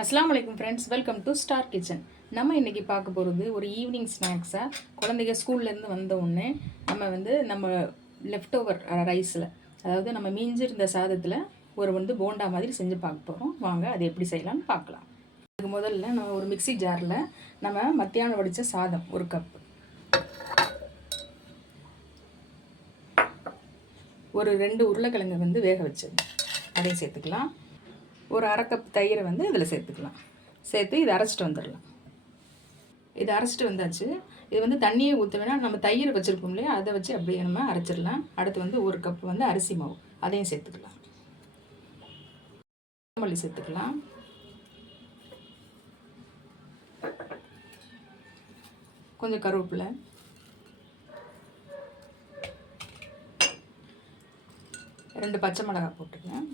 அஸ்ஸலாமு அலைக்கும் friends, welcome to star kitchen. நம்ம இன்றைக்கி பார்க்க போகிறது ஒரு ஈவினிங் ஸ்நாக்ஸாக. குழந்தைங்க ஸ்கூல்லேருந்து வந்த உடனே நம்ம லெஃப்ட் ஓவர் ரைஸில், அதாவது நம்ம மீஞ்சிருந்த சாதத்தில் ஒரு போண்டா மாதிரி செஞ்சு பார்க்க போகிறோம். வாங்க அது எப்படி செய்யலாம்னு பார்க்கலாம். அதுக்கு முதல்ல நம்ம ஒரு மிக்சி ஜாரில் நம்ம மத்தியானம் வடித்த சாதம் 1 கப்பு, ஒரு 2 உருளைக்கிழங்கு வேக வச்சது அதையும் சேர்த்துக்கலாம். ஒரு 1/2 கப் தயிரை இதில் சேர்த்துக்கலாம். சேர்த்து இதை அரைச்சிட்டு வந்துடலாம். இது அரைச்சிட்டு வந்தாச்சு. இது தண்ணியை ஊற்ற வேணாம், நம்ம தயிர் வச்சுருக்கோம் இல்லையா, அதை வச்சு அப்படியே நம்ம அரைச்சிடலாம். அடுத்து 1 கப் அரிசி மாவு, அதையும் சேர்த்துக்கலாம். மல்லி சேர்த்துக்கலாம். கொஞ்சம் கருவேப்பிலை, ரெண்டு பச்சை மிளகாய் போட்டுக்கலாம்.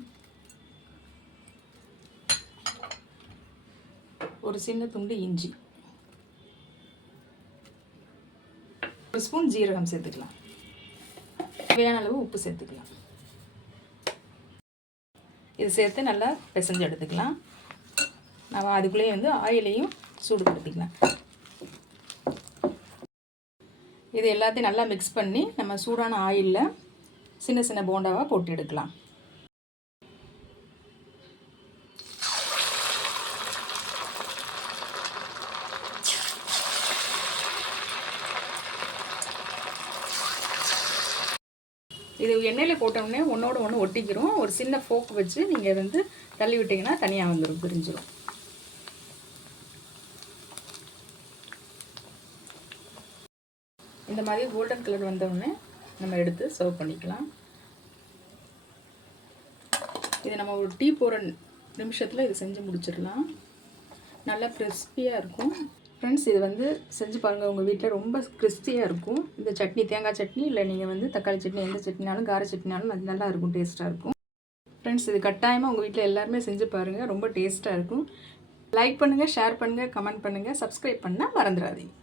ஒரு சின்ன துண்டு இஞ்சி, 1 ஸ்பூன் ஜீரகம் சேர்த்துக்கலாம். தேவையான அளவு உப்பு சேர்த்துக்கலாம். இது சேர்த்து நல்லா பிசைஞ்சு எடுத்துக்கலாம். நம்ம அதுக்குள்ளேயே ஆயிலையும் சூடுபடுத்திக்கலாம். இது எல்லாத்தையும் நல்லா மிக்ஸ் பண்ணி நம்ம சூடான ஆயிலில் சின்ன சின்ன போண்டாவாக போட்டு எடுக்கலாம். இது எண்ணெயில் போட்டோடனே ஒன்றோட ஒன்று ஒட்டிக்கிறோம். ஒரு சின்ன ஃபோக் வச்சு நீங்கள் தள்ளி விட்டிங்கன்னா தனியாக வந்துடும், பிரிஞ்சிடும். இந்த மாதிரி கோல்டன் கலர் வந்தோடனே நம்ம எடுத்து சர்வ் பண்ணிக்கலாம். இது நம்ம ஒரு டீ போகிற நிமிஷத்தில் இது செஞ்சு முடிச்சிடலாம். நல்லா கிறிஸ்பியாக இருக்கும். ஃப்ரெண்ட்ஸ், இது செஞ்சு பாருங்கள். உங்கள் வீட்டில் ரொம்ப கிறிஸ்பியாக இருக்கும். இந்த சட்னி, தேங்காய் சட்னி இல்லை நீங்கள் தக்காளி சட்னி, எந்த சட்னினாலும் கார சட்னினாலும் அது நல்லா இருக்கும், டேஸ்ட்டாக இருக்கும். ஃப்ரெண்ட்ஸ், இது கட்டாயமாக உங்கள் வீட்டில் எல்லாருமே செஞ்சு பாருங்கள். ரொம்ப டேஸ்ட்டாக இருக்கும். லைக் பண்ணுங்கள், ஷேர் பண்ணுங்கள், கமெண்ட் பண்ணுங்கள், சப்ஸ்கிரைப் பண்ண மறந்துடாதீங்க.